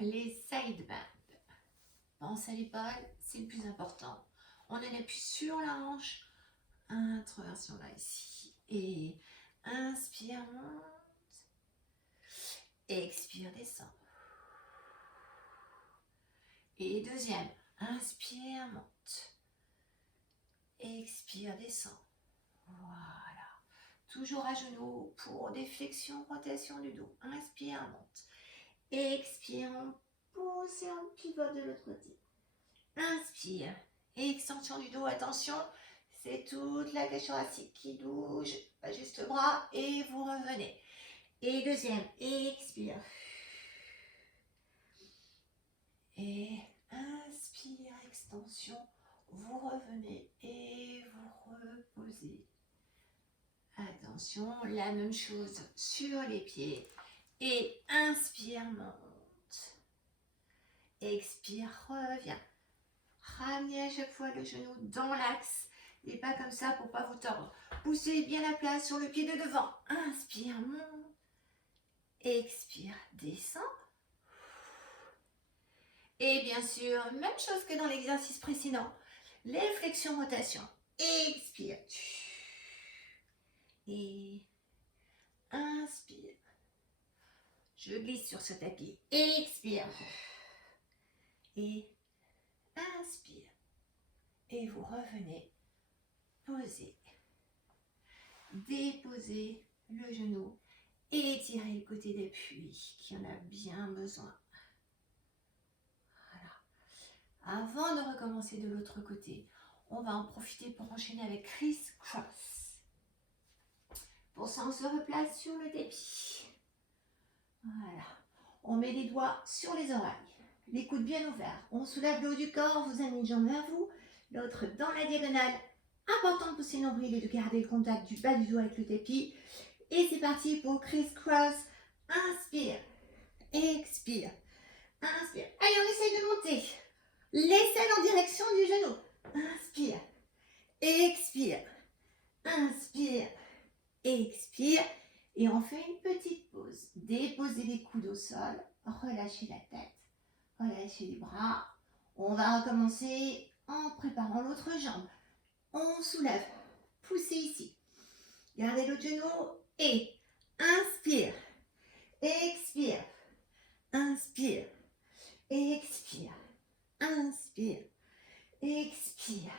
les side bends. Pense à l'épaule, c'est le plus important. On en appuie sur la hanche. Introversion là, ici. Et inspire, monte. Expire, descend. Et deuxième, inspire, monte. Expire, descend. Voilà. Toujours à genoux pour des flexions, rotation du dos. Inspire, monte. Expire, on pousse et on pivote de l'autre côté. Inspire. Extension du dos, attention. C'est toute la cage thoracique qui bouge. Pas juste le bras et vous revenez. Et deuxième, expire. Et inspire, extension. Vous revenez et vous reposez. Attention, la même chose sur les pieds. Et inspire, monte. Expire, reviens. Ramenez à chaque fois le genou dans l'axe. Et pas comme ça pour pas vous tordre. Poussez bien la place sur le pied de devant. Inspire, monte. Expire, descend. Et bien sûr, même chose que dans l'exercice précédent. Les flexions rotation. Expire. Et inspire. Je glisse sur ce tapis. Expire. Et inspire. Et vous revenez. Posez. Déposez le genou. Étirez le côté d'appui qui en a bien besoin. Voilà. Avant de recommencer de l'autre côté, on va en profiter pour enchaîner avec criss-cross. Pour ça, on se replace sur le tapis. Voilà. On met les doigts sur les oreilles. Les coudes bien ouverts. On soulève le haut du corps. Vous amenez une jambe vers vous. L'autre dans la diagonale. Important de pousser le nombril et de garder le contact du bas du dos avec le tapis. Et c'est parti pour criss-cross. Inspire. Expire. Inspire. Allez, on essaye de monter. L'aisselle en direction du genou. Inspire. Expire. Inspire. Expire. Et on fait une petite pause. Déposez les coudes au sol. Relâchez la tête. Relâchez les bras. On va recommencer en préparant l'autre jambe. On soulève. Poussez ici. Gardez le genou. Et inspire. Expire. Inspire. Expire. Inspire. Expire.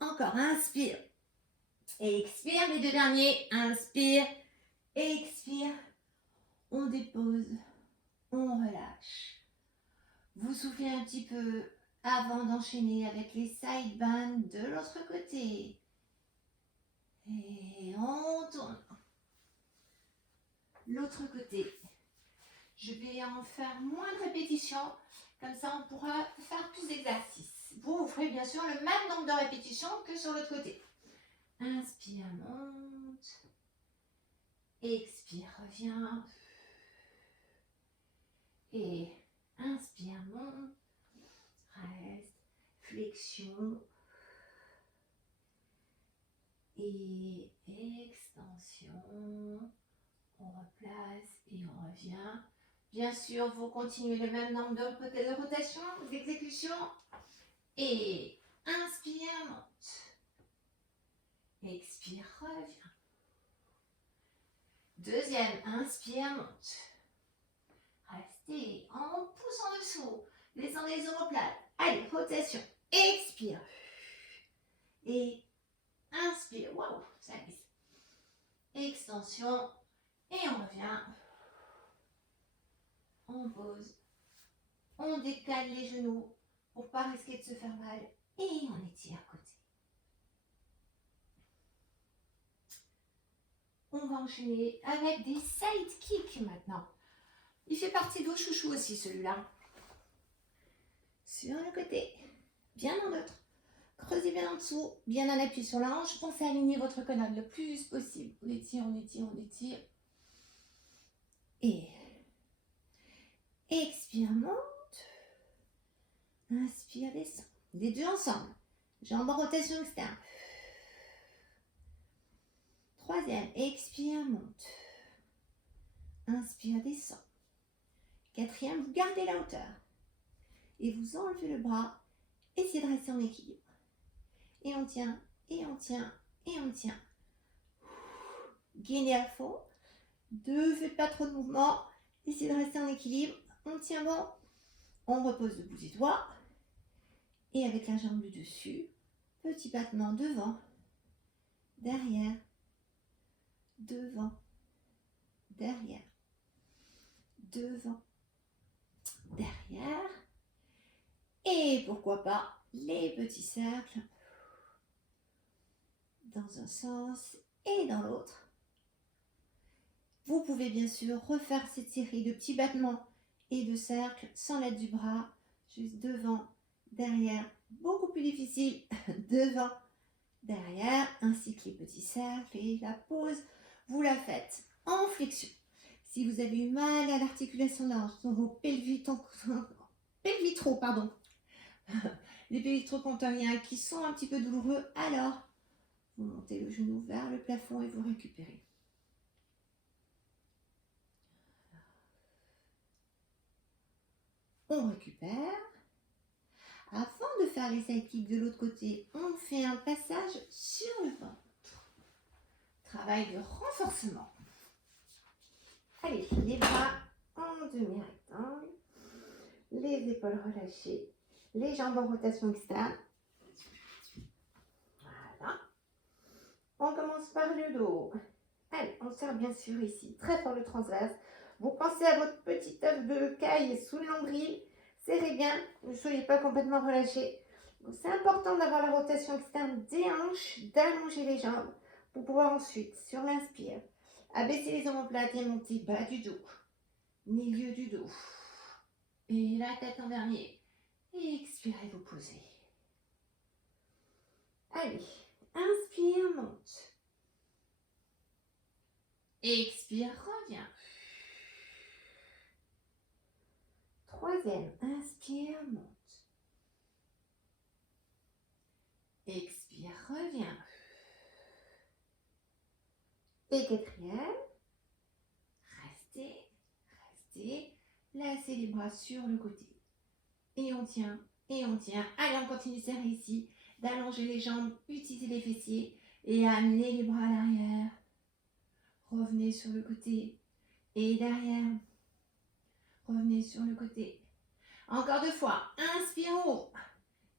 Encore. Inspire. Expire. Les deux derniers. Inspire. Expire. On dépose. On relâche. Vous soufflez un petit peu avant d'enchaîner avec les side bends de l'autre côté. Et on tourne. L'autre côté. Je vais en faire moins de répétitions. Comme ça, on pourra faire plus d'exercices. Vous ferez bien sûr le même nombre de répétitions que sur l'autre côté. Inspire, monte. Expire, reviens. Et inspire, monte. Reste. Flexion. Et extension. On replace et on revient. Bien sûr, vous continuez le même nombre de rotations, d'exécution. Et inspire, monte. Expire, reviens. Deuxième, inspire, monte. Restez en pouce en dessous. Descendez les omoplates. Allez, rotation. Expire. Et inspire. Waouh, ça glisse. Extension. Et on revient. On pose. On décale les genoux pour ne pas risquer de se faire mal. Et on étire côté. On va enchaîner avec des side kicks maintenant. Il fait partie de vos chouchous aussi celui-là. Sur le côté. Bien dans l'autre. Creusez bien en dessous. Bien en appui sur la hanche. Pensez à aligner votre colonne le plus possible. On étire, on étire, on étire. Et expire, monte. Inspire, descend. Les deux ensemble. Jambes en rotation externe. Troisième, expire, monte. Inspire, descend. Quatrième, vous gardez la hauteur. Et vous enlevez le bras. Essayez de rester en équilibre. Et on tient, et on tient, et on tient. Gainez à fond. Ne faites pas trop de mouvements. Essayez de rester en équilibre. On tient bon. On repose le bout des doigts. Et avec la jambe du dessus, petit battement devant, derrière, devant, derrière, devant, derrière. Et pourquoi pas les petits cercles dans un sens et dans l'autre. Vous pouvez bien sûr refaire cette série de petits battements et de cercles sans l'aide du bras, juste devant, derrière, beaucoup plus difficile, devant, derrière, ainsi que les petits cercles et la pause, vous la faites en flexion. Si vous avez eu mal à l'articulation large dans vos pelvitraux, les pelvitraux contoriens qui sont un petit peu douloureux, alors vous montez le genou vers le plafond et vous récupérez. On récupère. Avant de faire les side kicks de l'autre côté, on fait un passage sur le ventre. Travail de renforcement. Allez, les bras en demi-rectangle, les épaules relâchées, les jambes en rotation externe. Voilà. On commence par le dos. Allez, on serre bien sûr ici, très fort le transverse. Vous pensez à votre petit œuf de caille sous le nombril. Serrez bien, ne soyez pas complètement relâchés. C'est important d'avoir la rotation externe des hanches, d'allonger les jambes pour pouvoir ensuite, sur l'inspire, abaisser les omoplates et monter bas du dos, milieu du dos. Et la tête en dernier. Et expirez, vous posez. Allez, inspire, monte. Expire, reviens. Troisième, inspire, monte. Expire, reviens. Et quatrième, restez, restez. Placez les bras sur le côté. Et on tient, et on tient. Allez, on continue de serrer ici, d'allonger les jambes, utiliser les fessiers et amener les bras à l'arrière. Revenez sur le côté et derrière. Revenez sur le côté. Encore deux fois. Inspire haut.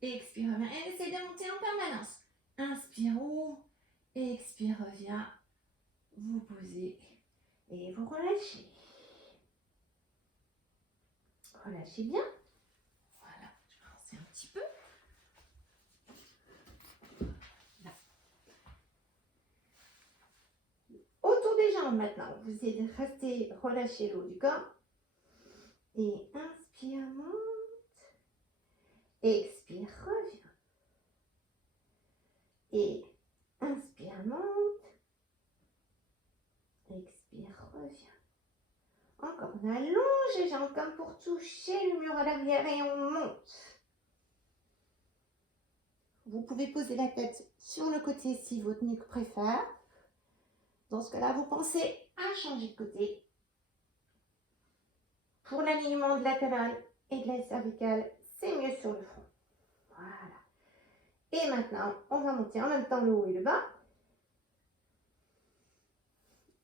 Expire, reviens. Et essayez de monter en permanence. Inspire haut. Expire, reviens. Vous posez et vous relâchez. Relâchez bien. Voilà, je vais avancer un petit peu. Là. Autour des jambes maintenant. Vous essayez de rester relâché le haut du corps. Et inspire, monte. Expire, reviens. Et inspire, monte. Expire, reviens. Encore, on allonge les jambes comme pour toucher le mur à l'arrière et on monte. Vous pouvez poser la tête sur le côté si votre nuque préfère. Dans ce cas-là, vous pensez à changer de côté. Pour l'alignement de la colonne et de la cervicale, c'est mieux sur le front. Voilà. Et maintenant, on va monter en même temps le haut et le bas.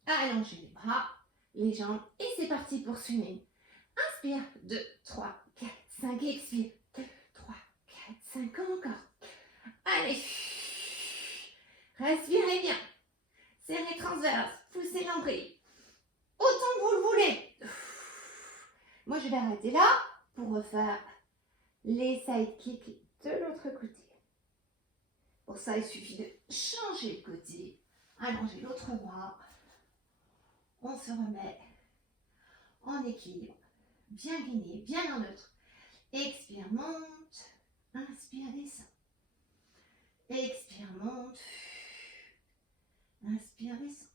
Allongez les bras, les jambes et c'est parti pour swinguer. Inspire, 2, 3, 4, 5, expire. 2, 3, 4, 5, encore. Allez. Respirez bien. Serrez transverse, poussez nombril. Autant que vous le voulez. Moi, je vais arrêter là pour refaire les side kicks de l'autre côté. Pour ça, il suffit de changer de côté, allonger l'autre bras. On se remet en équilibre, bien gainé, bien en neutre. Expire, monte. Inspire, descend. Expire, monte. Inspire, descend.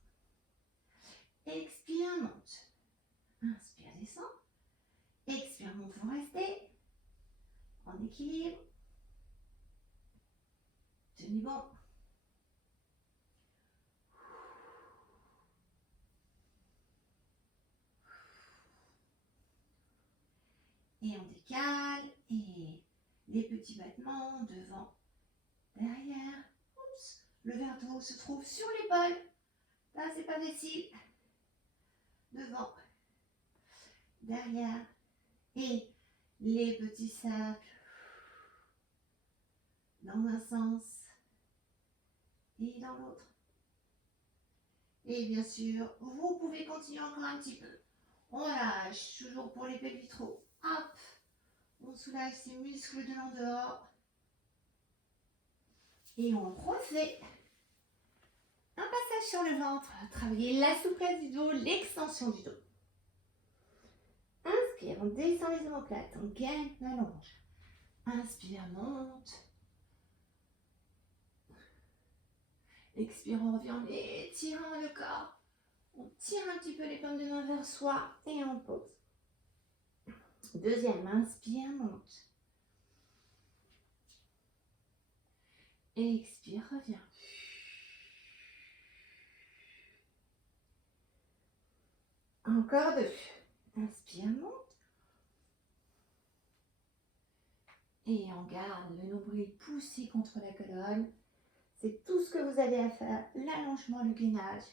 Expire, monte. Inspire, descend. Expire, monte, vous restez en équilibre. Tenez bon. Et on décale. Et les petits battements devant, derrière. Oups. Le verre d'eau se trouve sur l'épaule. Là, c'est pas facile. Devant, derrière. Et les petits cercles dans un sens et dans l'autre. Et bien sûr, vous pouvez continuer encore un petit peu. On lâche, toujours pour les pelvitraux. Hop, on soulage ces muscles de l'en-dehors. Et on refait un passage sur le ventre. Travailler la souplesse du dos, l'extension du dos. Inspire, on descend les omoplates, on gagne la longe. Inspire, monte. Expire, on revient en étirant le corps. On tire un petit peu les paumes de main vers soi et on pose. Deuxième, inspire, monte. Expire, reviens. Encore deux. Inspire, monte. Et on garde le nombril poussé contre la colonne. C'est tout ce que vous avez à faire. L'allongement, le gainage.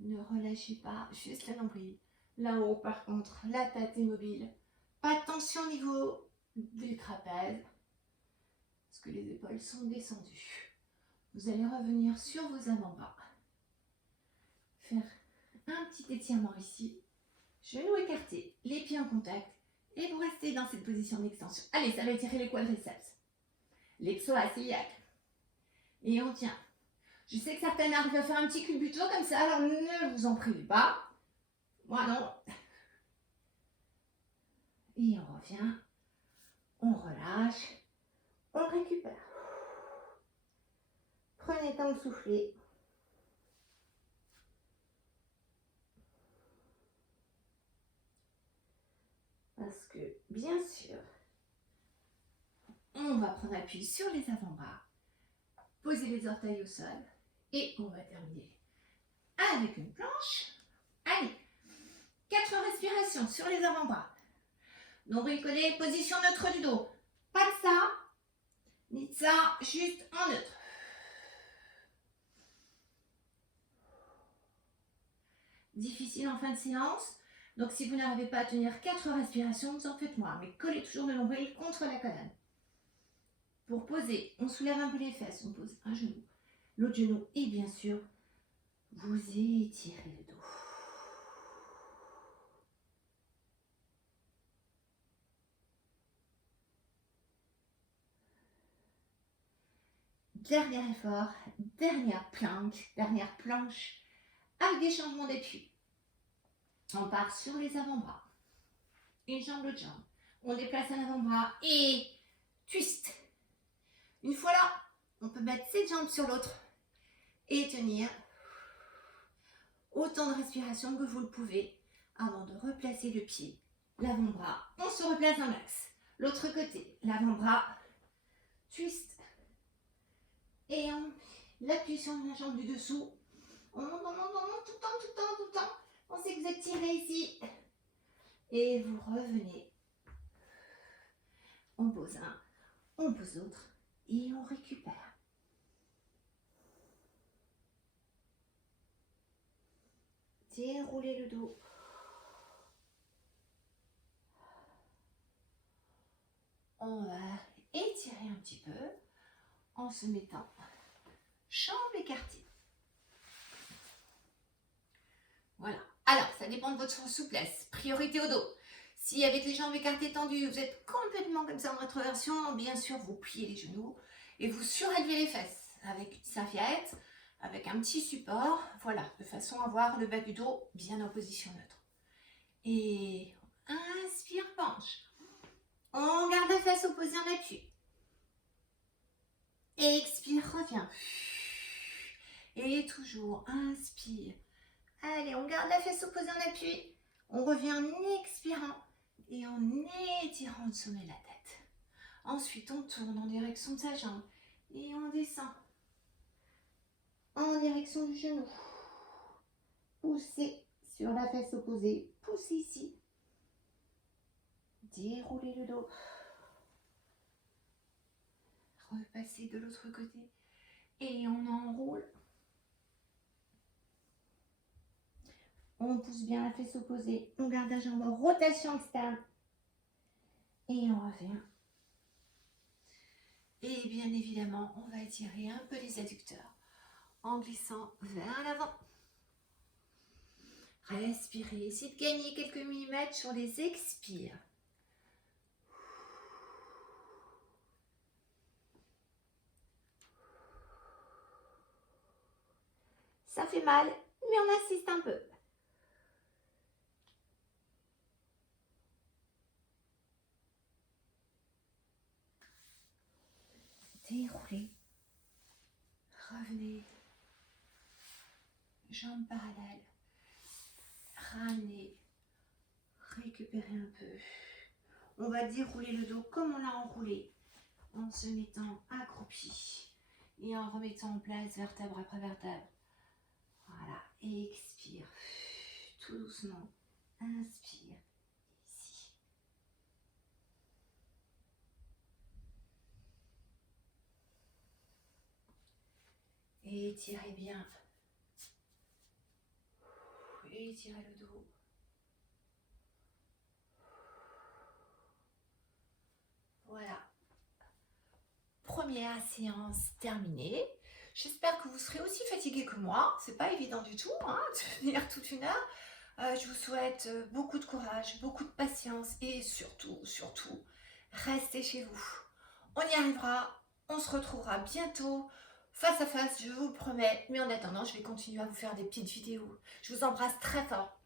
Ne relâchez pas, juste le nombril. Là-haut, par contre, la tête est mobile. Pas de tension au niveau des trapèzes. Parce que les épaules sont descendues. Vous allez revenir sur vos avant-bras. Faire un petit étirement ici. Genoux écartés, les pieds en contact. Et vous restez dans cette position d'extension. Allez, ça va étirer les quadriceps. Les psoas iliaques. Et on tient. Je sais que certaines arrivent à faire un petit culbuto comme ça, alors ne vous en privez pas. Moi non. Et on revient. On relâche. On récupère. Prenez le temps de souffler. Parce que, bien sûr, on va prendre appui sur les avant-bras. Poser les orteils au sol. Et on va terminer avec une planche. Allez, 4 respirations sur les avant-bras. Nombril collé, position neutre du dos. Pas de ça, ni de ça, juste en neutre. Difficile en fin de séance. Donc si vous n'arrivez pas à tenir 4 respirations, vous en faites moins. Mais collez toujours le nombril contre la colonne. Pour poser, on soulève un peu les fesses. On pose un genou, l'autre genou. Et bien sûr, vous étirez le dos. Dernier effort, dernière planche avec des changements d'appui. On part sur les avant-bras. Une jambe, l'autre jambe. On déplace un avant-bras et twist. Une fois là, on peut mettre cette jambe sur l'autre et tenir autant de respiration que vous le pouvez avant de replacer le pied, l'avant-bras. On se replace dans l'axe. L'autre côté, l'avant-bras, twist. Et on appuie sur la jambe du dessous. On monte tout le temps. On sait que vous êtes tiré ici. Et vous revenez. On pose un, on pose l'autre et on récupère. Déroulez le dos. On va étirer un petit peu en se mettant jambes écartées. Voilà. Alors, ça dépend de votre souplesse. Priorité au dos. Si avec les jambes écartées tendues, vous êtes complètement comme ça en rétroversion, bien sûr, vous pliez les genoux et vous surélevez les fesses avec une serviette, avec un petit support, voilà, de façon à avoir le bas du dos bien en position neutre. Et inspire, penche. On garde la face opposée en appui. Expire, reviens. Et toujours, inspire. Allez, on garde la fesse opposée en appui. On revient en expirant et en étirant le sommet de la tête. Ensuite, on tourne en direction de sa jambe et on descend en direction du genou. Poussez sur la fesse opposée. Poussez ici. Déroulez le dos. Repassez de l'autre côté. Et on enroule. On pousse bien la fesse opposée. On garde la jambe en rotation externe. Et on revient. Et bien évidemment, on va étirer un peu les adducteurs en glissant vers l'avant. Respirez. Essayez de gagner quelques millimètres sur les expires. Ça fait mal, mais on insiste un peu. Déroulez. Revenez. Jambes parallèles. Ramenez. Récupérez un peu. On va dérouler le dos comme on l'a enroulé, en se mettant accroupi et en remettant en place vertèbre après vertèbre. Voilà, et expire, tout doucement, inspire, ici. Et étirez bien, étirez le dos. Voilà, première séance terminée. J'espère que vous serez aussi fatigué que moi. C'est pas évident du tout de tenir toute une heure. Je vous souhaite beaucoup de courage, beaucoup de patience et surtout, restez chez vous. On y arrivera, on se retrouvera bientôt face à face, je vous le promets. Mais en attendant, je vais continuer à vous faire des petites vidéos. Je vous embrasse très fort.